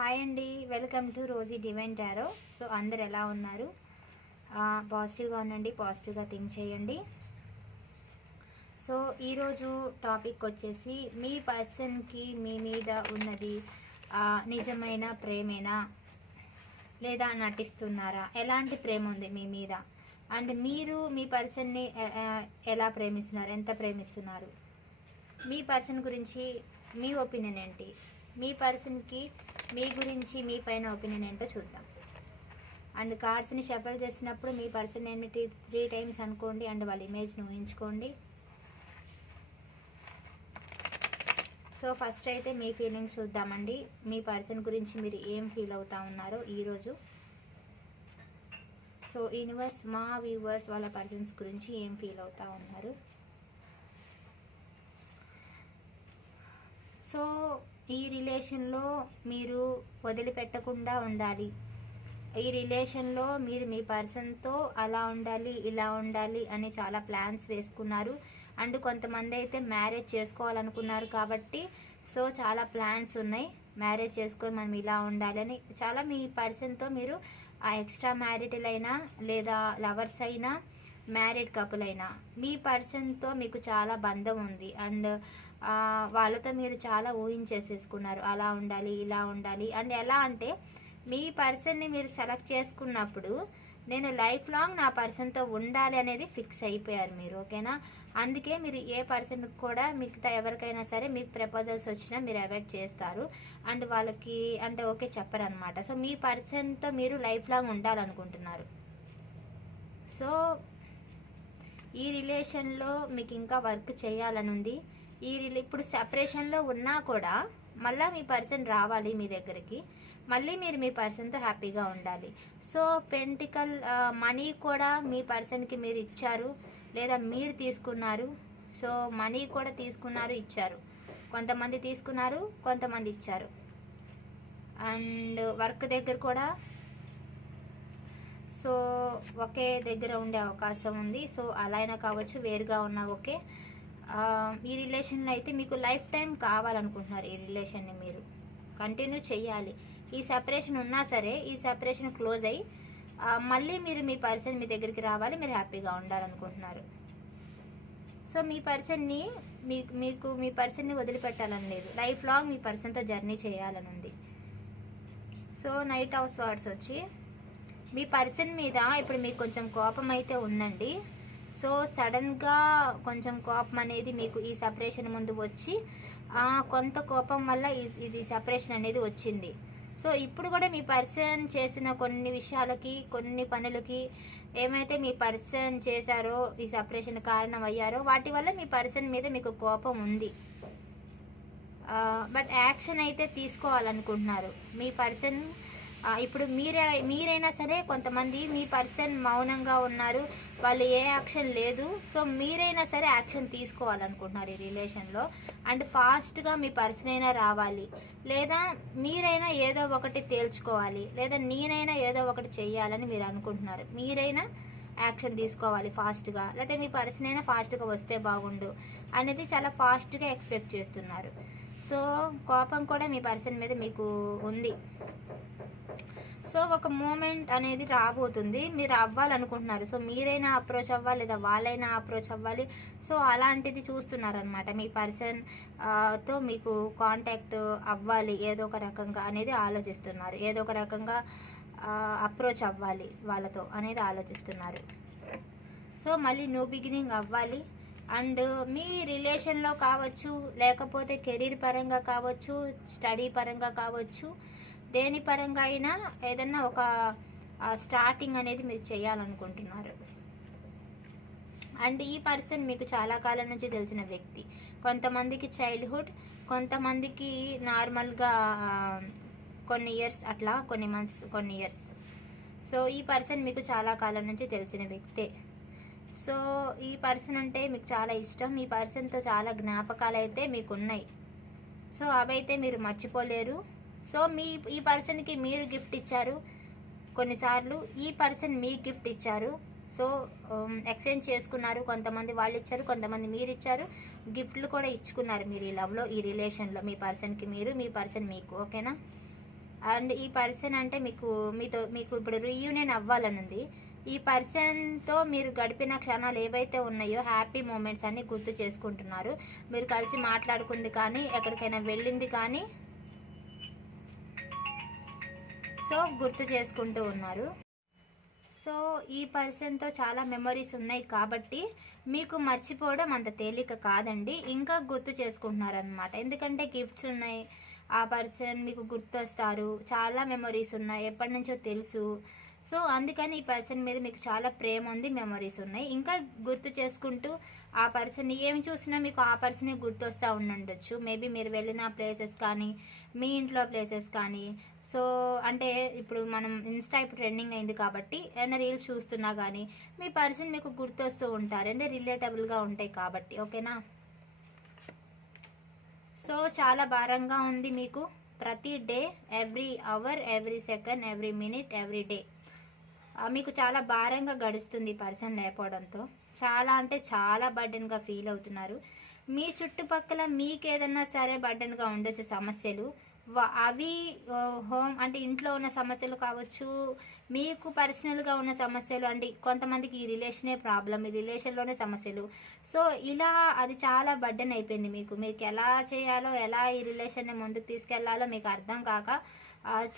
Hi అండి. Welcome to Rosie divine tarot. So అందరు ఎలా ఉన్నారు? పాజిటివ్గా ఉండండి పాజిటివ్గా థింక్ చేయండి. సో ఈరోజు టాపిక్ వచ్చేసి మీ పర్సన్కి మీ మీద ఉన్నది నిజమైన ప్రేమేనా? లేదా నటిస్తున్నారా? ఎలాంటి ప్రేమ ఉంది మీ మీద? అండ్ మీరు మీ పర్సన్ని ఎలా ప్రేమిస్తున్నారు? ఎంత ప్రేమిస్తున్నారు? మీ పర్సన్ గురించి మీ ఒపీనియన్ ఏంటి? మీ పర్సన్కి మీ గురించి మీ పైన ఒపీనియన్ ఏంటో చూద్దాం. అండ్ కార్డ్స్ని షఫల్ చేసినప్పుడు మీ పర్సన్ ఏమిటి త్రీ టైమ్స్ అనుకోండి అండ్ వాళ్ళ ఇమేజ్ని ఊహించుకోండి. సో ఫస్ట్ అయితే మీ ఫీలింగ్స్ చూద్దామండి. మీ పర్సన్ గురించి మీరు ఏం ఫీల్ అవుతా ఉన్నారో ఈరోజు సో యూనివర్స్ మా వ్యూవర్స్ వాళ్ళ పర్సన్స్ గురించి ఏం ఫీల్ అవుతా ఉన్నారు? సో ఈ రిలేషన్లో మీరు వదిలిపెట్టకుండా ఉండాలి. ఈ రిలేషన్లో మీరు మీ పర్సన్తో అలా ఉండాలి ఇలా ఉండాలి అని చాలా ప్లాన్స్ వేసుకున్నారు. అండ్ కొంతమంది అయితే మ్యారేజ్ చేసుకోవాలనుకున్నారు కాబట్టి సో చాలా ప్లాన్స్ ఉన్నాయి. మ్యారేజ్ చేసుకొని మనం ఇలా ఉండాలని. చాలా మీ పర్సన్తో మీరు ఆ ఎక్స్ట్రా మ్యారిటల్ అయినా లేదా లవర్స్ అయినా మ్యారీడ్ కపుల్ అయినా మీ పర్సన్తో మీకు చాలా బంధం ఉంది. అండ్ వాళ్ళతో మీరు చాలా ఊహించేసేసుకున్నారు. అలా ఉండాలి ఇలా ఉండాలి. అండ్ ఎలా అంటే మీ పర్సన్ని మీరు సెలెక్ట్ చేసుకున్నప్పుడు నేను లైఫ్ లాంగ్ నా పర్సన్తో ఉండాలి అనేది ఫిక్స్ అయిపోయారు మీరు ఓకేనా అందుకే మీరు ఏ పర్సన్ కూడా మిగతా ఎవరికైనా సరే మీకు ప్రపోజల్స్ వచ్చినా మీరు అవాయిడ్ చేస్తారు. అండ్ వాళ్ళకి అంటే ఓకే చెప్పరనమాట సో మీ పర్సన్తో మీరు లైఫ్ లాంగ్ ఉండాలనుకుంటున్నారు. సో ఈ రిలేషన్లో మీకు ఇంకా వర్క్ చేయాలని ఉంది ఈ ఇప్పుడు సెపరేషన్లో ఉన్నా కూడా మళ్ళీ మీ పర్సన్ రావాలి మీ దగ్గరికి. మళ్ళీ మీరు మీ పర్సన్తో హ్యాపీగా ఉండాలి. సో పెంటికల్ మనీ కూడా మీ పర్సన్కి మీరు ఇచ్చారు. లేదా మీరు తీసుకున్నారు. సో మనీ కూడా తీసుకున్నారు ఇచ్చారు. కొంతమంది తీసుకున్నారు కొంతమంది ఇచ్చారు. అండ్ వర్క్ దగ్గర కూడా సో ఒకే దగ్గర ఉండే అవకాశం ఉంది. సో అలా అయినా కావచ్చు వేరుగా ఉన్నా ఓకే ఈ రిలేషన్లో అయితే మీకు లైఫ్ టైం కావాలనుకుంటున్నారు ఈ రిలేషన్ని మీరు. కంటిన్యూ చేయాలి ఈ సెపరేషన్ ఉన్నా సరే ఈ సెపరేషన్ క్లోజ్ అయ్యి మళ్ళీ మీరు మీ పర్సన్ మీ దగ్గరికి రావాలి మీరు హ్యాపీగా ఉండాలనుకుంటున్నారు. సో మీ పర్సన్ని మీకు మీకు మీ పర్సన్ని వదిలిపెట్టాలని లేదు. లైఫ్ లాంగ్ మీ పర్సన్తో జర్నీ చేయాలని ఉంది. సో నైట్ హౌస్ వార్డ్స్ వచ్చి మీ పర్సన్ మీద ఇప్పుడు మీకు కొంచెం కోపం అయితే ఉందండి. సో సడన్గా కొంచెం కోపం అనేది మీకు ఈ సపరేషన్ ముందు వచ్చి ఆ, కొంత కోపం వల్ల ఈ- ఇది సపరేషన్ అనేది వచ్చింది. సో ఇప్పుడు కూడా మీ పర్సన్ చేసిన కొన్ని విషయాలకి కొన్ని పనులకి ఏమైతే మీ పర్సన్ చేశారో ఈ సపరేషన్ కారణం అయ్యారో వాటి వల్ల మీ పర్సన్ మీద మీకు కోపం ఉంది. బట్ యాక్షన్ అయితే తీసుకోవాలనుకుంటున్నారు. మీ పర్సన్ ఇప్పుడు మీరే మీరైనా సరే కొంతమంది మీ పర్సన్ మౌనంగా ఉన్నారు వాళ్ళు ఏ యాక్షన్ లేదు సో మీరైనా సరే యాక్షన్ తీసుకోవాలనుకుంటున్నారు ఈ రిలేషన్లో. అండ్ ఫాస్ట్గా మీ పర్సన్ అయినా రావాలి లేదా మీరైనా ఏదో ఒకటి తేల్చుకోవాలి లేదా నేనైనా ఏదో ఒకటి చేయాలని మీరు అనుకుంటున్నారు. మీరైనా యాక్షన్ తీసుకోవాలి ఫాస్ట్గా లేకపోతే మీ పర్సన్ అయినా ఫాస్ట్గా వస్తే బాగుండు అనేది చాలా ఫాస్ట్గా ఎక్స్పెక్ట్ చేస్తున్నారు. సో కోపం కూడా మీ పర్సన్ మీద మీకు ఉంది. సో ఒక మూమెంట్ అనేది రాబోతుంది. మీరు అవ్వాలనుకుంటున్నారు. సో మీరైనా అప్రోచ్ అవ్వాలి లేదా వాళ్ళైనా అప్రోచ్ అవ్వాలి. సో అలాంటిది చూస్తున్నారనమాట మీ పర్సన్తో మీకు కాంటాక్ట్ అవ్వాలి. ఏదో ఒక రకంగా అనేది ఆలోచిస్తున్నారు. ఏదో ఒక రకంగా అప్రోచ్ అవ్వాలి వాళ్ళతో అనేది ఆలోచిస్తున్నారు. సో మళ్ళీ న్యూ బిగినింగ్ అవ్వాలి. అండ్ మీ రిలేషన్లో కావచ్చు లేకపోతే కెరీర్ పరంగా కావచ్చు స్టడీ పరంగా కావచ్చు దేని పరంగా అయినా ఏదన్నా ఒక స్టార్టింగ్ అనేది మీరు చేయాలనుకుంటున్నారు. అండ్ ఈ పర్సన్ మీకు చాలా కాలం నుంచి తెలిసిన వ్యక్తి. కొంతమందికి చైల్డ్హుడ్ కొంతమందికి నార్మల్గా కొన్ని ఇయర్స్ అట్లా కొన్ని మంత్స్ కొన్ని ఇయర్స్ సో ఈ పర్సన్ మీకు చాలా కాలం నుంచి తెలిసిన వ్యక్తే. సో ఈ పర్సన్ అంటే మీకు చాలా ఇష్టం. ఈ పర్సన్తో చాలా జ్ఞాపకాలు అయితే మీకు ఉన్నాయి సో అవైతే మీరు మర్చిపోలేరు. సో మీ ఈ పర్సన్కి మీరు గిఫ్ట్ ఇచ్చారు కొన్నిసార్లు ఈ పర్సన్ మీకు గిఫ్ట్ ఇచ్చారు. సో ఎక్స్చేంజ్ చేసుకున్నారు కొంతమంది వాళ్ళు ఇచ్చారు కొంతమంది మీరు ఇచ్చారు. గిఫ్ట్లు కూడా ఇచ్చుకున్నారు మీరు ఈ లవ్లో ఈ రిలేషన్లో మీ పర్సన్కి మీరు మీ పర్సన్ మీకు ఓకేనా? అండ్ ఈ పర్సన్ అంటే మీకు మీతో మీకు ఇప్పుడు రీయూనియన్ అవ్వాలని ఉంది ఈ పర్సన్తో మీరు గడిపిన క్షణాలు ఏవైతే ఉన్నాయో హ్యాపీ మూమెంట్స్ అన్ని గుర్తు చేసుకుంటున్నారు. మీరు కలిసి మాట్లాడుకుంది కానీ ఎక్కడికైనా వెళ్ళింది కానీ సో గుర్తు చేసుకుంటూ ఉన్నారు. సో ఈ పర్సన్తో చాలా మెమరీస్ ఉన్నాయి కాబట్టి మీకు మర్చిపోవడం అంత తేలిక కాదండి. ఇంకా గుర్తు చేసుకుంటున్నారనమాట ఎందుకంటే గిఫ్ట్స్ ఉన్నాయి ఆ పర్సన్ మీకు గుర్తొస్తారు చాలా మెమరీస్ ఉన్నాయి ఎప్పటి నుంచో తెలుసు. సో అందుకని ఈ పర్సన్ మీద మీకు చాలా ప్రేమ ఉంది మెమరీస్ ఉన్నాయి. ఇంకా గుర్తు చేసుకుంటూ ఆ పర్సన్ ఏమి చూసినా మీకు ఆ పర్సనే గుర్తొస్తూ ఉండుండొచ్చు. మేబీ మీరు వెళ్ళిన ప్లేసెస్ కానీ మీ ఇంట్లో ప్లేసెస్ కానీ. సో అంటే ఇప్పుడు మనం ఇన్స్టా ఇప్పుడు ట్రెండింగ్ అయింది కాబట్టి ఏమైనా రీల్స్ చూస్తున్నా కానీ మీ పర్సన్ మీకు గుర్తొస్తూ ఉంటారు. అంటే రిలేటబుల్గా ఉంటాయి కాబట్టి ఓకేనా సో చాలా భారంగా ఉంది మీకు. ప్రతి day every hour every second every minute every day మీకు చాలా భారంగా గడుస్తుంది పర్సన్ లేకపోవడంతో. చాలా అంటే చాలా బర్డెన్గా ఫీల్ అవుతున్నారు. మీ చుట్టుపక్కల మీకు ఏదన్నా సరే బర్డెన్గా ఉండొచ్చు సమస్యలు. అవి హోమ్ అంటే ఇంట్లో ఉన్న సమస్యలు కావచ్చు మీకు పర్సనల్గా ఉన్న సమస్యలు అంటే కొంతమందికి ఈ రిలేషనే ప్రాబ్లం ఈ రిలేషన్లోనే సమస్యలు. సో ఇలా అది చాలా బర్డెన్ అయిపోయింది మీకు. మీకు ఎలా చేయాలో ఎలా ఈ రిలేషన్ని ముందుకు తీసుకెళ్ళాలో మీకు అర్థం కాక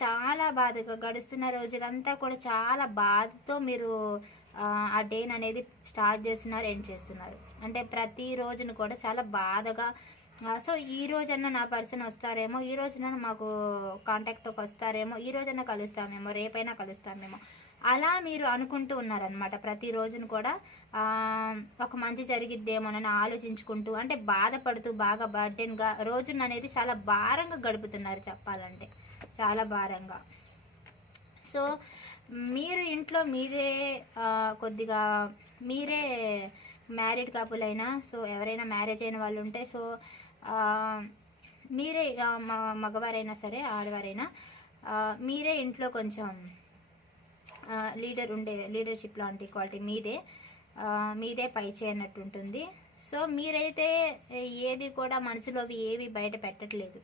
చాలా బాధగా గడుస్తున్న రోజులంతా కూడా చాలా బాధతో మీరు ఆ, డేన్ డేని అనేది స్టార్ట్ చేస్తున్నారు ఎండ్ చేస్తున్నారు. అంటే ప్రతి రోజును కూడా చాలా బాధగా సో ఈ రోజన్నా నా పర్సన్ వస్తారేమో ఈ రోజున మాకు కాంటాక్ట్కి వస్తారేమో ఈ రోజన్నా కలుస్తామేమో రేపైనా కలుస్తామేమో. అలా మీరు అనుకుంటూ ఉన్నారనమాట ప్రతి రోజును కూడా ఒక మంచి జరిగిద్దేమోనని ఆలోచించుకుంటూ అంటే బాధపడుతూ బాగా బర్డెన్గా రోజున అనేది చాలా భారంగా గడుపుతున్నారు చెప్పాలంటే. చాలా భారంగా. సో మీరు ఇంట్లో మీరే కొద్దిగా మీరే మ్యారీడ్ కాపులైనా అయినా సో ఎవరైనా మ్యారేజ్ అయిన వాళ్ళు ఉంటే సో మీరే మగవారైనా సరే ఆడవారైనా మీరే ఇంట్లో కొంచెం లీడర్ ఉండే లీడర్షిప్ లాంటి క్వాలిటీ మీదే మీదే పై చేయనట్టు ఉంటుంది. సో మీరైతే ఏది కూడా మనసులోవి ఏవి బయట పెట్టట్లేదు.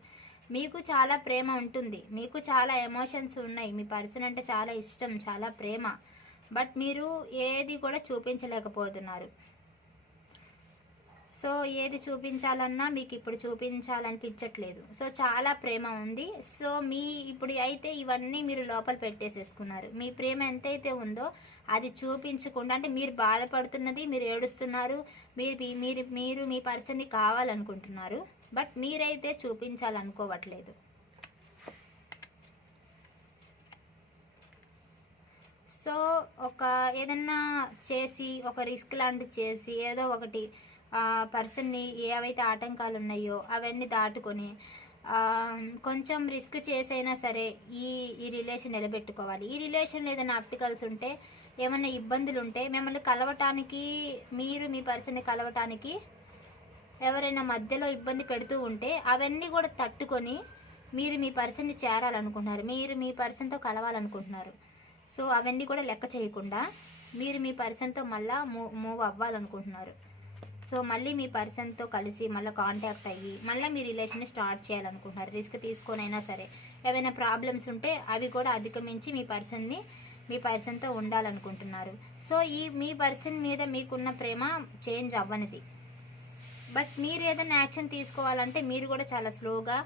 మీకు చాలా ప్రేమ ఉంటుంది. మీకు చాలా ఎమోషన్స్ ఉన్నాయి. మీ పర్సన్ అంటే చాలా ఇష్టం చాలా ప్రేమ. బట్ మీరు ఏది కూడా చూపించలేకపోతున్నారు. సో ఏది చూపించాలన్నా మీకు ఇప్పుడు చూపించాలనిపించట్లేదు. సో చాలా ప్రేమ ఉంది. సో మీ ఇప్పుడు అయితే ఇవన్నీ మీరు లోపల పెట్టేసేసుకున్నారు. మీ ప్రేమ ఎంతైతే ఉందో అది చూపించకుండా అంటే మీరు బాధపడుతున్నది మీరు ఏడుస్తున్నారు మీరు మీ- మీరు మీరు మీ పర్సన్ని కావాలనుకుంటున్నారు. బట్ మీరైతే చూపించాలనుకోవట్లేదు. సో ఒక ఏదన్నా చేసి ఒక రిస్క్ లాంటిది చేసి ఏదో ఒకటి పర్సన్ని ఏవైతే ఆటంకాలు ఉన్నాయో అవన్నీ దాటుకొని కొంచెం రిస్క్ చేసైనా సరే ఈ ఈ రిలేషన్ నిలబెట్టుకోవాలి. ఈ రిలేషన్లో ఏదైనా ఆప్టికల్స్ ఉంటే ఏమైనా ఇబ్బందులు ఉంటే మిమ్మల్ని కలవటానికి మీరు మీ పర్సన్ని కలవటానికి ఎవరైనా మధ్యలో ఇబ్బంది పెడుతూ ఉంటే అవన్నీ కూడా తట్టుకొని మీరు మీ పర్సన్ని చేరాలనుకుంటున్నారు. మీరు మీ పర్సన్తో కలవాలనుకుంటున్నారు. సో అవన్నీ కూడా లెక్క చేయకుండా మీరు మీ పర్సన్తో మళ్ళా మూవ్ మూవ్ అవ్వాలనుకుంటున్నారు. సో మళ్ళీ మీ పర్సన్తో కలిసి మళ్ళీ కాంటాక్ట్ అయ్యి మళ్ళీ మీ రిలేషన్ స్టార్ట్ చేయాలనుకుంటున్నారు. రిస్క్ తీసుకొని అయినా సరే. ఏమైనా ప్రాబ్లమ్స్ ఉంటే అవి కూడా అధిగమించి మీ పర్సన్ని మీ పర్సన్తో ఉండాలనుకుంటున్నారు. సో ఈ మీ పర్సన్ మీద మీకున్న ప్రేమ చేంజ్ అవ్వనిది. బట్ మీరు ఏదైనా యాక్షన్ తీసుకోవాలంటే మీరు కూడా చాలా స్లోగా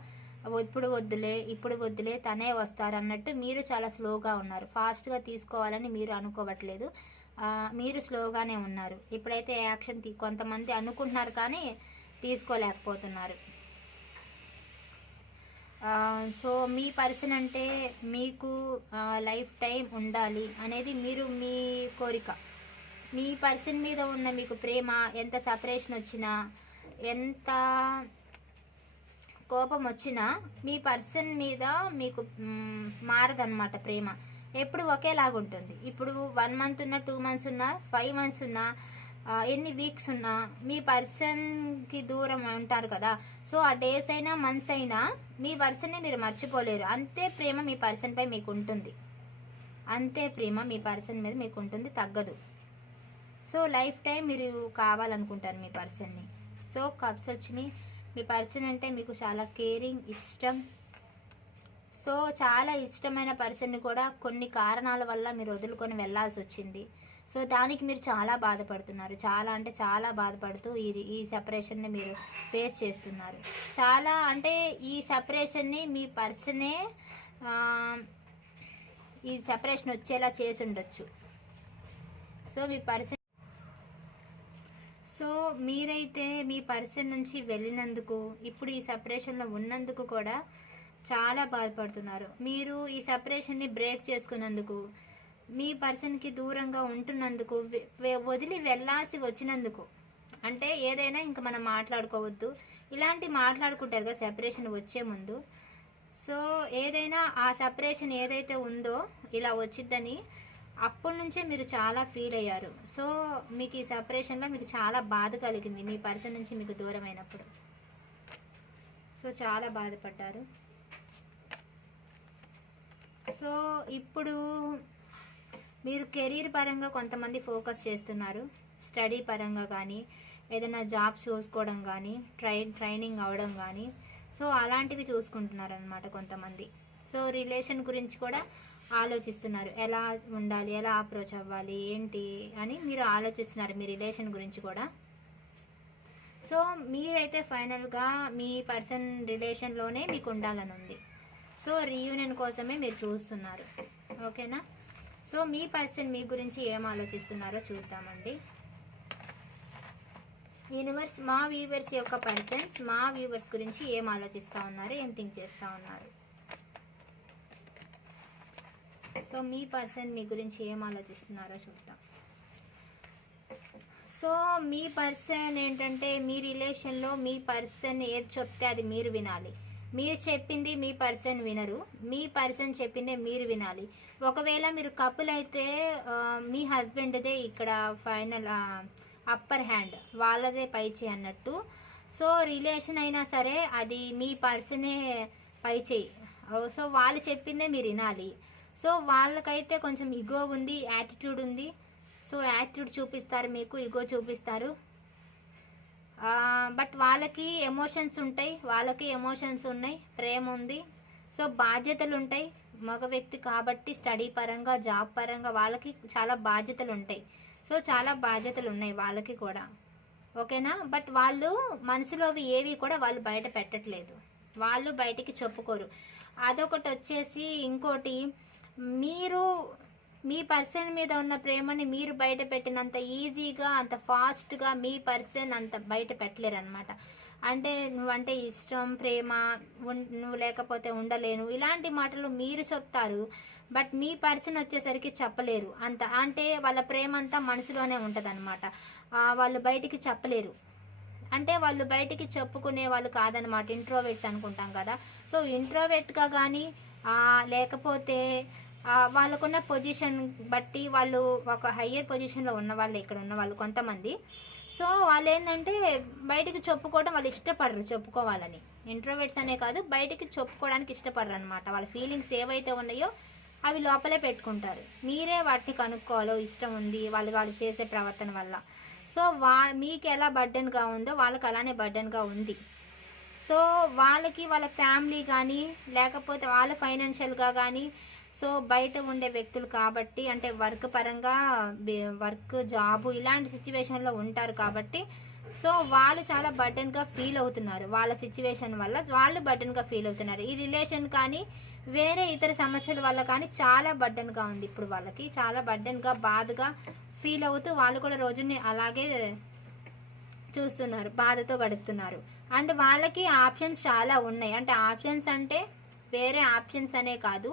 ఇప్పుడు వద్దులే ఇప్పుడు వద్దులే తనే వస్తారు అన్నట్టు మీరు చాలా స్లోగా ఉన్నారు. ఫాస్ట్గా తీసుకోవాలని మీరు అనుకోవట్లేదు. మీరు స్లోగానే ఉన్నారు. ఇప్పుడైతే యాక్షన్ తీ కొంతమంది అనుకుంటున్నారు కానీ తీసుకోలేకపోతున్నారు. సో మీ పర్సన్ అంటే మీకు లైఫ్ టైం ఉండాలి అనేది మీరు మీ కోరిక. మీ పర్సన్ మీద ఉన్న మీకు ప్రేమ ఎంత సపరేషన్ వచ్చినా ఎంత కోపం వచ్చినా మీ పర్సన్ మీద మీకు మారదనమాట ప్రేమ. ఎప్పుడు ఒకేలాగా ఉంటుంది ఇప్పుడు వన్ మంత్ ఉన్నా టూ మంత్స్ ఉన్నా ఫైవ్ మంత్స్ ఉన్నా ఎన్ని వీక్స్ ఉన్నా మీ పర్సన్కి దూరం ఉంటారు కదా. సో ఆ డేస్ అయినా మంత్స్ అయినా మీ పర్సన్ని మీరు మర్చిపోలేరు. అంతే ప్రేమ మీ పర్సన్పై మీకు ఉంటుంది అంతే ప్రేమ మీ పర్సన్ మీద మీకు ఉంటుంది తగ్గదు. సో లైఫ్ టైం మీరు కావాలనుకుంటారు మీ పర్సన్ని. సో కప్స్ వచ్చినాయి మీ పర్సన్ అంటే మీకు చాలా కేరింగ్ ఇష్టం. సో చాలా ఇష్టమైన పర్సన్ని కూడా కొన్ని కారణాల వల్ల మీరు వదులుకొని వెళ్ళాల్సి వచ్చింది. సో దానికి మీరు చాలా బాధపడుతున్నారు. చాలా అంటే చాలా బాధపడుతూ ఈ ఈ సెపరేషన్ని మీరు ఫేస్ చేస్తున్నారు. చాలా అంటే ఈ సపరేషన్ని మీ పర్సనే ఈ సెపరేషన్ వచ్చేలా చేసి ఉండొచ్చు. సో మీ పర్సన్ సో మీరైతే మీ పర్సన్ నుంచి వెళ్ళినందుకు ఇప్పుడు ఈ సపరేషన్లో ఉన్నందుకు కూడా చాలా బాధపడుతున్నారు. మీరు ఈ సపరేషన్ని బ్రేక్ చేసుకున్నందుకు మీ పర్సన్కి దూరంగా ఉంటున్నందుకు వదిలి వెళ్ళాల్సి వచ్చినందుకు అంటే ఏదైనా ఇంకా మనం మాట్లాడుకోవద్దు. ఇలాంటి మాట్లాడుకుంటారు కదా సెపరేషన్ వచ్చే ముందు. సో ఏదైనా ఆ సపరేషన్ ఏదైతే ఉందో ఇలా వచ్చిద్దని అప్పటి నుంచే మీరు చాలా ఫీల్ అయ్యారు. సో మీకు ఈ సపరేషన్లో మీకు చాలా బాధ కలిగింది మీ పర్సన్ నుంచి మీకు దూరం అయినప్పుడు. సో చాలా బాధపడ్డారు. సో ఇప్పుడు మీరు కెరీర్ పరంగా కొంతమంది ఫోకస్ చేస్తున్నారు. స్టడీ పరంగా కానీ ఏదైనా జాబ్ చూసుకోవడం కానీ ట్రై ట్రైనింగ్ అవ్వడం కానీ సో అలాంటివి చూసుకుంటున్నారు అనమాట కొంతమంది. సో రిలేషన్ గురించి కూడా ఆలోచిస్తున్నారు. ఎలా ఉండాలి? ఎలా అప్రోచ్ అవ్వాలి? ఏంటి? అని మీరు ఆలోచిస్తున్నారు మీ రిలేషన్ గురించి కూడా. సో మీరైతే ఫైనల్గా మీ పర్సన్ రిలేషన్లోనే మీకు ఉండాలని ఉంది. సో రీయూనియన్ కోసమే మీరు చూస్తున్నారు. ఓకేనా సో మీ పర్సన్ మీ గురించి ఏం ఆలోచిస్తున్నారో చూద్దామండి. యూనివర్స్ మా వ్యూవర్స్ యొక్క పర్సన్స్ మా వ్యూవర్స్ గురించి ఏం ఆలోచిస్తూ ఉన్నారు? ఏం థింక్ చేస్తూ ఉన్నారు? సో మీ పర్సన్ మీ గురించి ఏం ఆలోచిస్తున్నారో చూద్దాం. సో మీ పర్సన్ ఏంటంటే మీ రిలేషన్లో మీ పర్సన్ ఏది చెప్తే అది మీరు వినాలి. మీరు చెప్పింది మీ పర్సన్ వినరు. మీ పర్సన్ చెప్పిందే మీరు వినాలి. ఒకవేళ మీరు కపుల్ అయితే మీ హస్బెండ్దే ఇక్కడ ఫైనల్ అప్పర్ హ్యాండ్ వాళ్ళదే పైచే అన్నట్టు. సో రిలేషన్ అయినా సరే అది మీ పర్సనే పైచేయి. సో వాళ్ళు చెప్పిందే మీరు వినాలి. సో వాళ్ళకైతే కొంచెం ఇగో ఉంది యాటిట్యూడ్ ఉంది. సో యాటిట్యూడ్ చూపిస్తారు మీకు ఇగో చూపిస్తారు. బట్ వాళ్ళకి ఎమోషన్స్ ఉంటాయి వాళ్ళకి ఎమోషన్స్ ఉన్నాయి ప్రేమ ఉంది. సో బాధ్యతలు ఉంటాయి మగ వ్యక్తి కాబట్టి స్టడీ పరంగా జాబ్ పరంగా వాళ్ళకి చాలా బాధ్యతలు ఉంటాయి. సో చాలా బాధ్యతలు ఉన్నాయి వాళ్ళకి కూడా. ఓకేనా? బట్ వాళ్ళు మనసులోవి ఏవి కూడా వాళ్ళు బయట పెట్టట్లేదు. వాళ్ళు బయటికి చెప్పుకోరు. అదొకటి వచ్చేసి ఇంకోటి మీరు మీ పర్సన్ మీద ఉన్న ప్రేమని మీరు బయట పెట్టినంత ఈజీగా అంత ఫాస్ట్గా మీ పర్సన్ అంత బయట పెట్టలేరు అనమాట అంటే నువ్వంటే ఇష్టం ప్రేమ నువ్వు లేకపోతే ఉండలేను ఇలాంటి మాటలు మీరు చెప్తారు బట్ మీ పర్సన్ వచ్చేసరికి చెప్పలేరు. అంత అంటే వాళ్ళ ప్రేమ అంతా మనసులోనే ఉంటుంది అనమాట వాళ్ళు బయటికి చెప్పలేరు. అంటే వాళ్ళు బయటికి చెప్పుకునే వాళ్ళు కాదనమాట ఇంట్రోవేట్స్ అనుకుంటాం కదా. సో ఇంట్రోవేట్గా కానీ లేకపోతే వాళ్ళకున్న పొజిషన్ బట్టి వాళ్ళు ఒక హయ్యర్ పొజిషన్లో ఉన్న వాళ్ళు ఇక్కడ ఉన్న వాళ్ళు కొంతమంది. సో వాళ్ళు ఏంటంటే బయటికి చెప్పుకోవడం వాళ్ళు ఇష్టపడరు చెప్పుకోవాలని. ఇంట్రోవెట్స్ అనే కాదు బయటికి చెప్పుకోవడానికి ఇష్టపడరు అనమాట వాళ్ళ ఫీలింగ్స్ ఏవైతే ఉన్నాయో అవి లోపలే పెట్టుకుంటారు. మీరే వాటిని కనుక్కోవాలో ఇష్టం ఉంది వాళ్ళు వాళ్ళు చేసే ప్రవర్తన వల్ల. సో వా మీకు ఎలా బర్డెన్గా ఉందో వాళ్ళకి అలానే బర్డెన్గా ఉంది. సో వాళ్ళకి వాళ్ళ ఫ్యామిలీ కానీ లేకపోతే వాళ్ళ ఫైనాన్షియల్గా కానీ సో బయట ఉండే వ్యక్తులు కాబట్టి అంటే వర్క్ పరంగా వర్క్ జాబు ఇలాంటి సిచ్యువేషన్లో ఉంటారు కాబట్టి సో వాళ్ళు చాలా బర్డెన్గా ఫీల్ అవుతున్నారు. వాళ్ళ సిచ్యువేషన్ వల్ల వాళ్ళు బర్డెన్గా ఫీల్ అవుతున్నారు. ఈ రిలేషన్ కానీ వేరే ఇతర సమస్యల వల్ల కానీ చాలా బర్డెన్గా ఉంది ఇప్పుడు వాళ్ళకి. చాలా బర్డెన్గా బాధగా ఫీల్ అవుతూ వాళ్ళు కూడా రోజుని అలాగే చూస్తున్నారు బాధతో గడుపుతున్నారు. అండ్ వాళ్ళకి ఆప్షన్స్ చాలా ఉన్నాయి. అంటే ఆప్షన్స్ అంటే వేరే ఆప్షన్స్ అనే కాదు.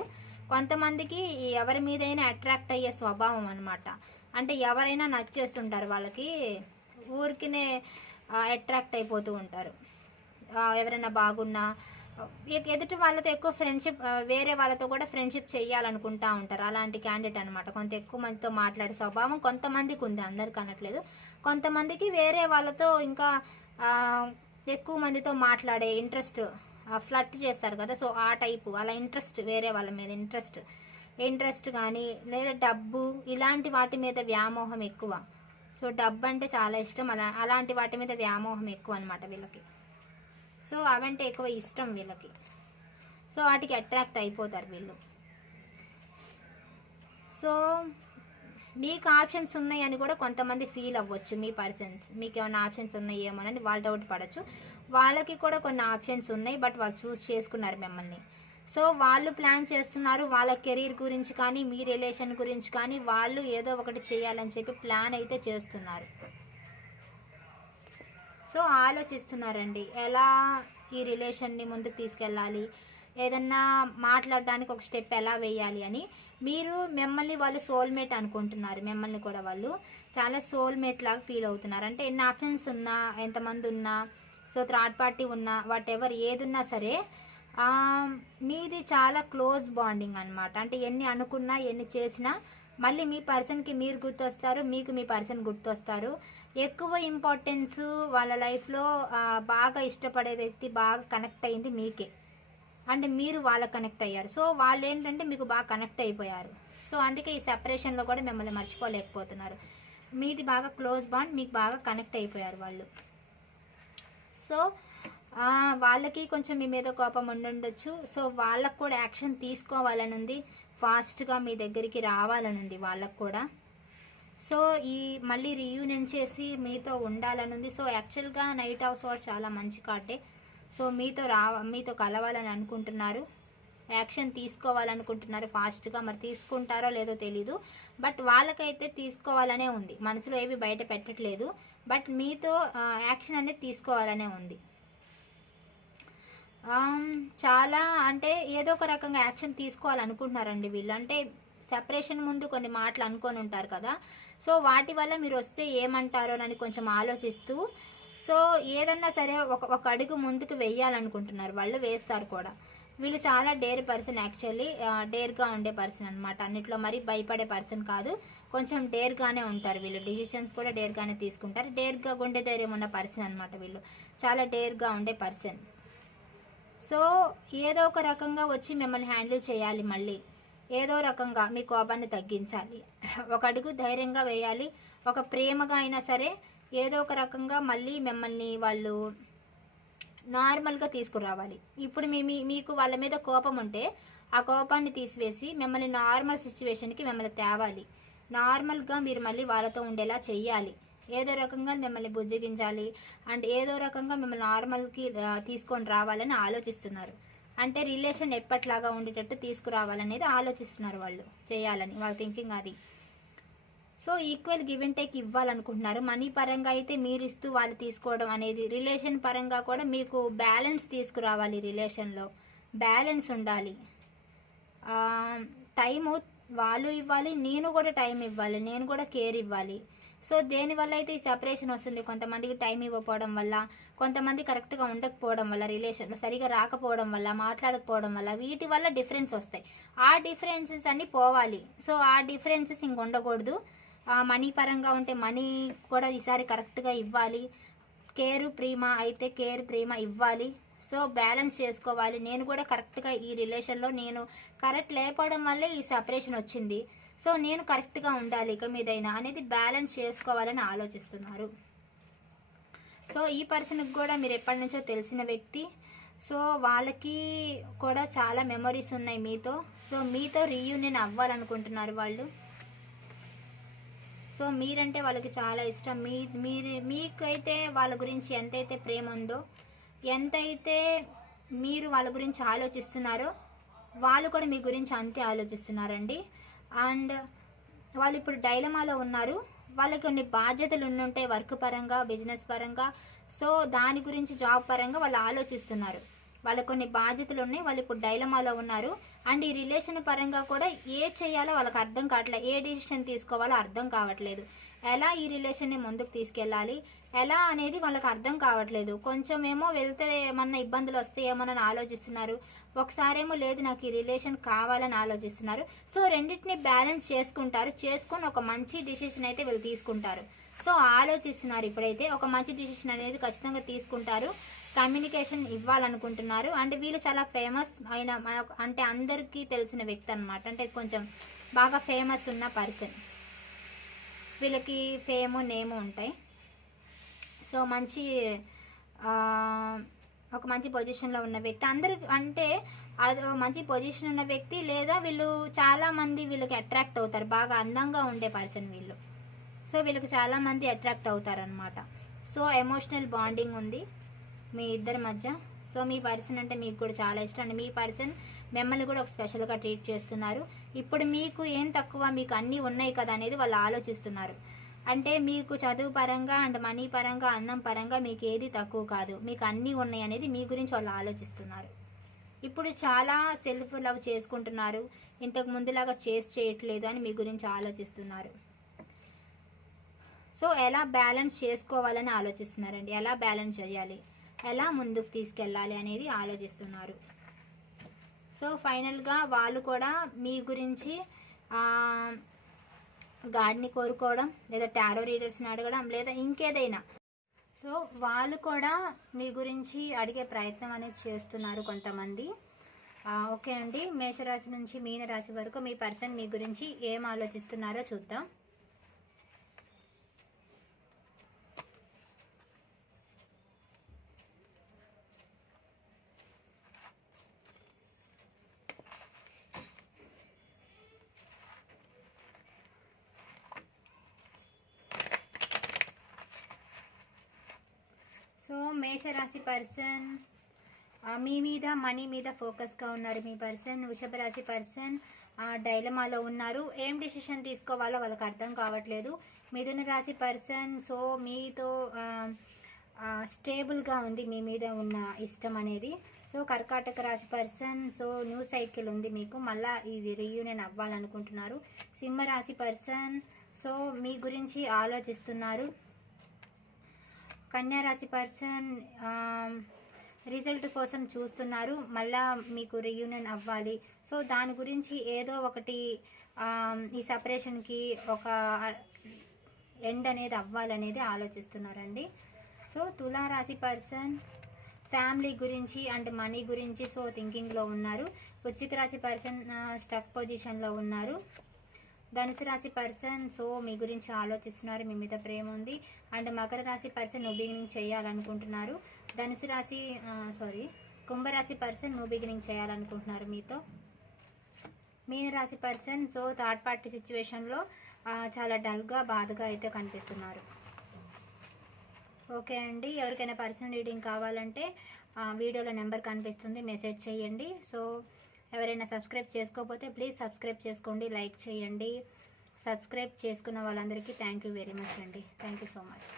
కొంతమందికి ఎవరి మీదైనా అట్రాక్ట్ అయ్యే స్వభావం అనమాట అంటే ఎవరైనా నచ్చేస్తుంటారు వాళ్ళకి ఊరికినే అట్రాక్ట్ అయిపోతూ ఉంటారు. ఎవరైనా బాగున్నా ఎదుటి వాళ్ళతో ఎక్కువ ఫ్రెండ్షిప్ వేరే వాళ్ళతో కూడా ఫ్రెండ్షిప్ చేయాలనుకుంటా ఉంటారు. అలాంటి క్యాండిడేట్ అనమాట కొంత ఎక్కువ మందితో మాట్లాడే స్వభావం కొంతమందికి ఉంది అందరికి అనట్లేదు. కొంతమందికి వేరే వాళ్ళతో ఇంకా ఎక్కువ మందితో మాట్లాడే ఇంట్రెస్ట్ ఫ్లట్ చేస్తారు కదా సో ఆ టైపు అలా ఇంట్రెస్ట్ వేరే వాళ్ళ మీద ఇంట్రెస్ట్. ఇంట్రెస్ట్ కానీ లేదా డబ్బు ఇలాంటి వాటి మీద వ్యామోహం ఎక్కువ. సో డబ్బు అంటే చాలా ఇష్టం అలా అలాంటి వాటి మీద వ్యామోహం ఎక్కువ అనమాట వీళ్ళకి. సో అవంటే ఎక్కువ ఇష్టం వీళ్ళకి. సో వాటికి అట్రాక్ట్ అయిపోతారు వీళ్ళు. సో మీకు ఆప్షన్స్ ఉన్నాయని కూడా కొంతమంది ఫీల్ అవ్వచ్చు మీ పర్సన్స్. మీకు ఏమైనా ఆప్షన్స్ ఉన్నాయేమోనని వాళ్ళు డౌట్ పడచ్చు. వాళ్ళకి కూడా కొన్ని ఆప్షన్స్ ఉన్నాయి బట్ వాళ్ళు చూస్ చేసుకున్నారు మిమ్మల్ని. సో వాళ్ళు ప్లాన్ చేస్తున్నారు వాళ్ళ కెరీర్ గురించి కానీ మీ రిలేషన్ గురించి కానీ వాళ్ళు ఏదో ఒకటి చేయాలని చెప్పి ప్లాన్ అయితే చేస్తున్నారు. సో ఆలోచిస్తున్నారండి ఎలా ఈ రిలేషన్ని ముందుకు తీసుకెళ్ళాలి? ఏదన్నా మాట్లాడడానికి ఒక స్టెప్ ఎలా వేయాలి అని. మీరు మిమ్మల్ని వాళ్ళు సోల్మేట్ అనుకుంటున్నారు మిమ్మల్ని కూడా వాళ్ళు. చాలా సోల్మేట్ లాగా ఫీల్ అవుతున్నారు. అంటే ఎన్ని ఆప్షన్స్ ఉన్నా ఎంతమంది ఉన్నా సో థర్డ్ పార్టీ ఉన్నా వాట్ ఎవర్ ఏదున్నా సరే మీది చాలా క్లోజ్ బాండింగ్ అన్నమాట. అంటే ఎన్ని అనుకున్నా ఎన్ని చేసినా మళ్ళీ మీ పర్సన్కి మీరు గుర్తొస్తారు మీకు మీ పర్సన్ గుర్తొస్తారు. ఎక్కువ ఇంపార్టెన్స్ వాళ్ళ లైఫ్లో బాగా ఇష్టపడే వ్యక్తి బాగా కనెక్ట్ అయింది మీకే. అంటే మీరు వాళ్ళ కనెక్ట్ అయ్యారు. సో వాళ్ళు ఏంటంటే మీకు బాగా కనెక్ట్ అయిపోయారు. సో అందుకే ఈ సెపరేషన్లో కూడా మిమ్మల్ని మర్చిపోలేకపోతున్నారు. మీది బాగా క్లోజ్ బాండ్ మీకు బాగా కనెక్ట్ అయిపోయారు వాళ్ళు. సో వాళ్ళకి కొంచెం మీ మీద కోపం ఉండుండొచ్చు. సో వాళ్ళకు కూడా యాక్షన్ తీసుకోవాలని ఉంది ఫాస్ట్గా మీ దగ్గరికి రావాలని ఉంది వాళ్ళకు కూడా. సో ఈ మళ్ళీ రీయూనియన్ చేసి మీతో ఉండాలని ఉంది సో యాక్చువల్గా నైట్ హౌస్ వాడు చాలా మంచి కార్డే సో మీతో రా మీతో కలవాలని అనుకుంటున్నారు. యాక్షన్ తీసుకోవాలనుకుంటున్నారు ఫాస్ట్గా మరి తీసుకుంటారో లేదో తెలీదు. బట్ వాళ్ళకైతే తీసుకోవాలనే ఉంది. మనసులో ఏవి బయట పెట్టట్లేదు. బట్ మీతో యాక్షన్ అనేది తీసుకోవాలనే ఉంది. చాలా అంటే ఏదో ఒక రకంగా యాక్షన్ తీసుకోవాలనుకుంటున్నారండి వీళ్ళు. అంటే సెపరేషన్ ముందు కొన్ని మాటలు అనుకొని ఉంటారు కదా. సో వాటి వల్ల మీరు వస్తే ఏమంటారో అని కొంచెం ఆలోచిస్తూ సో ఏదన్నా సరే ఒక ఒక అడుగు ముందుకు వెయ్యాలనుకుంటున్నారు. వాళ్ళు వేస్తారు కూడా. వీళ్ళు చాలా డేర్ పర్సన్ యాక్చువల్లీ డేర్గా ఉండే పర్సన్ అనమాట అన్నిట్లో మరీ భయపడే పర్సన్ కాదు. కొంచెం డేర్గానే ఉంటారు వీళ్ళు. డిసిషన్స్ కూడా డేర్గానే తీసుకుంటారు. డేర్గా గుండె ధైర్యం ఉన్న పర్సన్ అనమాట వీళ్ళు. చాలా డేర్గా ఉండే పర్సన్. సో ఏదో ఒక రకంగా వచ్చి మిమ్మల్ని హ్యాండిల్ చేయాలి మళ్ళీ. ఏదో రకంగా మీ కోపాన్ని తగ్గించాలి. ఒక అడుగు ధైర్యంగా వేయాలి. ఒక ప్రేమగా అయినా సరే ఏదో ఒక రకంగా మళ్ళీ మిమ్మల్ని వాళ్ళు నార్మల్గా తీసుకురావాలి. ఇప్పుడు మీ మీకు వాళ్ళ మీద కోపం ఉంటే ఆ కోపాన్ని తీసివేసి మిమ్మల్ని నార్మల్ సిచ్యువేషన్కి మిమ్మల్ని తేవాలి. నార్మల్గా మీరు మళ్ళీ వాళ్ళతో ఉండేలా చెయ్యాలి. ఏదో రకంగా మిమ్మల్ని బుజ్జగించాలి. అండ్ ఏదో రకంగా మిమ్మల్ని నార్మల్కి తీసుకొని రావాలని ఆలోచిస్తున్నారు. అంటే రిలేషన్ ఎప్పట్లాగా ఉండేటట్టు తీసుకురావాలనేది ఆలోచిస్తున్నారు వాళ్ళు. చేయాలని వాళ్ళ థింకింగ్ అది. So equal give and take ఇవ్వాలనుకుంటున్నారు. Money పరంగా అయితే మీరు ఇస్తూ వాళ్ళు తీసుకోవడం అనేది రిలేషన్ పరంగా కూడా మీకు బ్యాలెన్స్ తీసుకురావాలి రిలేషన్లో. బ్యాలెన్స్ ఉండాలి. టైము వాళ్ళు ఇవ్వాలి నేను కూడా టైం ఇవ్వాలి నేను కూడా కేర్ ఇవ్వాలి. సో దేనివల్ల అయితే ఈ సెపరేషన్ వస్తుంది? కొంతమందికి టైం ఇవ్వకపోవడం వల్ల కొంతమంది కరెక్ట్గా ఉండకపోవడం వల్ల రిలేషన్లో సరిగా రాకపోవడం వల్ల మాట్లాడకపోవడం వల్ల వీటి వల్ల డిఫరెన్స్ వస్తాయి. ఆ డిఫరెన్సెస్ అన్నీ పోవాలి. సో ఆ డిఫరెన్సెస్ ఇంక ఉండకూడదు. మనీ పరంగా ఉంటే మనీ కూడా ఈసారి కరెక్ట్గా ఇవ్వాలి. కేర్ ప్రేమ అయితే కేర్ ప్రేమ ఇవ్వాలి. సో బ్యాలెన్స్ చేసుకోవాలి. నేను కూడా కరెక్ట్గా ఈ రిలేషన్లో నేను కరెక్ట్ లేకపోవడం వల్లే ఈ సపరేషన్ వచ్చింది. సో నేను కరెక్ట్గా ఉండాలి ఇక మీదైనా అనేది బ్యాలెన్స్ చేసుకోవాలని ఆలోచిస్తున్నారు. సో ఈ పర్సన్కి కూడా మీరు ఎప్పటి నుంచో తెలిసిన వ్యక్తి. సో వాళ్ళకి కూడా చాలా మెమరీస్ ఉన్నాయి మీతో. సో మీతో రీయూనియన్ అవ్వాలనుకుంటున్నారు వాళ్ళు. సో మీరంటే వాళ్ళకి చాలా ఇష్టం. మీ మీరు మీకైతే వాళ్ళ గురించి ఎంతైతే ప్రేమ ఉందో ఎంతైతే మీరు వాళ్ళ గురించి ఆలోచిస్తున్నారో వాళ్ళు కూడా మీ గురించి అంతే ఆలోచిస్తున్నారండి. అండ్ వాళ్ళు ఇప్పుడు డైలమాలో ఉన్నారు. వాళ్ళకి కొన్ని బాధ్యతలు ఉండుంటాయి వర్క్ పరంగా బిజినెస్ పరంగా సో దాని గురించి జాబ్ పరంగా వాళ్ళు ఆలోచిస్తున్నారు. వాళ్ళకి కొన్ని బాధ్యతలు ఉన్నాయి. వాళ్ళు ఇప్పుడు డైలమాలో ఉన్నారు. అండ్ ఈ రిలేషన్ పరంగా కూడా ఏ చేయాలో వాళ్ళకి అర్థం కావట్లేదు. ఏ డిసిషన్ తీసుకోవాలో అర్థం కావట్లేదు. ఎలా ఈ రిలేషన్ని ముందుకు తీసుకెళ్ళాలి? ఎలా అనేది వాళ్ళకి అర్థం కావట్లేదు. కొంచెం ఏమో వెళ్తే ఏమన్నా ఇబ్బందులు వస్తాయేమోనని ఆలోచిస్తున్నారు. ఒకసారేమో లేదు నాకు ఈ రిలేషన్ కావాలని ఆలోచిస్తున్నారు. సో రెండింటిని బ్యాలెన్స్ చేసుకుంటారు. చేసుకొని ఒక మంచి డిసిషన్ అయితే వీళ్ళు తీసుకుంటారు. సో ఆలోచిస్తున్నారు ఇప్పుడైతే. ఒక మంచి డిసిషన్ అనేది ఖచ్చితంగా తీసుకుంటారు. కమ్యూనికేషన్ ఇవ్వాలనుకుంటున్నారు. అండ్ వీళ్ళు చాలా ఫేమస్ అయిన అంటే అందరికీ తెలిసిన వ్యక్తి అనమాట అంటే కొంచెం బాగా ఫేమస్ ఉన్న పర్సన్. వీళ్ళకి ఫేము నేము ఉంటాయి. సో మంచి ఒక మంచి పొజిషన్లో ఉన్న వ్యక్తి. అందరు అంటే అది మంచి పొజిషన్ ఉన్న వ్యక్తి లేదా వీళ్ళు చాలామంది వీళ్ళకి అట్రాక్ట్ అవుతారు. బాగా అందంగా ఉండే పర్సన్ వీళ్ళు. సో వీళ్ళకి చాలామంది అట్రాక్ట్ అవుతారు అనమాట సో ఎమోషనల్ బాండింగ్ ఉంది. మీ ఇద్దరి మధ్య. సో మీ పర్సన్ అంటే మీకు కూడా చాలా ఇష్టం అండి. మీ పర్సన్ మిమ్మల్ని కూడా ఒక స్పెషల్గా ట్రీట్ చేస్తున్నారు. ఇప్పుడు మీకు ఏం తక్కువ మీకు అన్నీ ఉన్నాయి కదా అనేది వాళ్ళు ఆలోచిస్తున్నారు. అంటే మీకు చదువు పరంగా అండ్ మనీ పరంగా అన్నం పరంగా మీకు ఏది తక్కువ కాదు. మీకు అన్నీ ఉన్నాయి అనేది మీ గురించి వాళ్ళు ఆలోచిస్తున్నారు. ఇప్పుడు చాలా సెల్ఫ్ లవ్ చేసుకుంటున్నారు. ఇంతకు ముందులాగా చేసి చేయట్లేదు అని మీ గురించి ఆలోచిస్తున్నారు. సో ఎలా బ్యాలెన్స్ చేసుకోవాలని ఆలోచిస్తున్నారండి? ఎలా బ్యాలెన్స్ చేయాలి? ఎలా ముందుకు తీసుకెళ్ళాలి అనేది ఆలోచిస్తున్నారు. సో ఫైనల్గా వాళ్ళు కూడా మీ గురించి గాడ్ని కోరుకోవడం లేదా టారో రీడర్స్ని అడగడం లేదా ఇంకేదైనా. సో వాళ్ళు కూడా మీ గురించి అడిగే ప్రయత్నం అనేది చేస్తున్నారు కొంతమంది. ఓకే అండి. మేషరాశి నుంచి మీనరాశి వరకు మీ పర్సన్ మీ గురించి ఏం ఆలోచిస్తున్నారో చూద్దాం సో మేషరాశి పర్సన్ మీ మీద మనీ మీద ఫోకస్గా ఉన్నారు మీ పర్సన్ వృషభ రాశి పర్సన్ డైలమాలో ఉన్నారు. ఏం డిసిషన్ తీసుకోవాలో వాళ్ళకి అర్థం కావట్లేదు. మిథున రాశి పర్సన్ సో మీతో స్టేబుల్గా ఉంది మీ మీద ఉన్న ఇష్టం అనేది. సో కర్కాటక రాశి పర్సన్ సో న్యూ సైకిల్ ఉంది మీకు. మళ్ళీ ఇది రీయూనియన్ అవ్వాలనుకుంటున్నారు. సింహ రాశి పర్సన్ సో మీ గురించి ఆలోచిస్తున్నారు. కన్యా రాశి పర్సన్ రిజల్ట్ కోసం చూస్తున్నారు. మళ్ళా మీకు రియూనియన్ అవ్వాలి. సో దాని గురించి ఏదో ఒకటి ఈ సపరేషన్కి ఒక ఎండ్ అనేది అవ్వాలనేది ఆలోచిస్తున్నారండి. సో తులారాశి పర్సన్ ఫ్యామిలీ గురించి అండ్ మనీ గురించి సో థింకింగ్లో ఉన్నారు. వృచ్చిక రాశి పర్సన్ స్ట్రక్ పొజిషన్లో ఉన్నారు. ధనుసు రాశి పర్సన్ సో మీ గురించి ఆలోచిస్తున్నారు మీ మీద ప్రేమ ఉంది. అండ్ మకర రాశి పర్సన్ నువ్వు బిగినింగ్ చేయాలనుకుంటున్నారు. ధనుసు రాశి సారీ కుంభరాశి పర్సన్ నువ్వు బిగినింగ్ చేయాలనుకుంటున్నారు మీతో. మీనరాశి పర్సన్ సో థర్డ్ పార్టీ సిచ్యువేషన్లో చాలా డల్గా బాధగా అయితే కనిపిస్తున్నారు. ఓకే అండి. ఎవరికైనా పర్సనల్ రీడింగ్ కావాలంటే వీడియోలో నెంబర్ కనిపిస్తుంది మెసేజ్ చేయండి. సో ఎవరైనా సబ్స్క్రైబ్ చేసుకోకపోతే ప్లీజ్ సబ్స్క్రైబ్ చేసుకోండి లైక్ చేయండి. సబ్స్క్రైబ్ చేసుకున్న వాళ్ళందరికీ థ్యాంక్ యూ వెరీ మచ్ అండి. Thank you so much.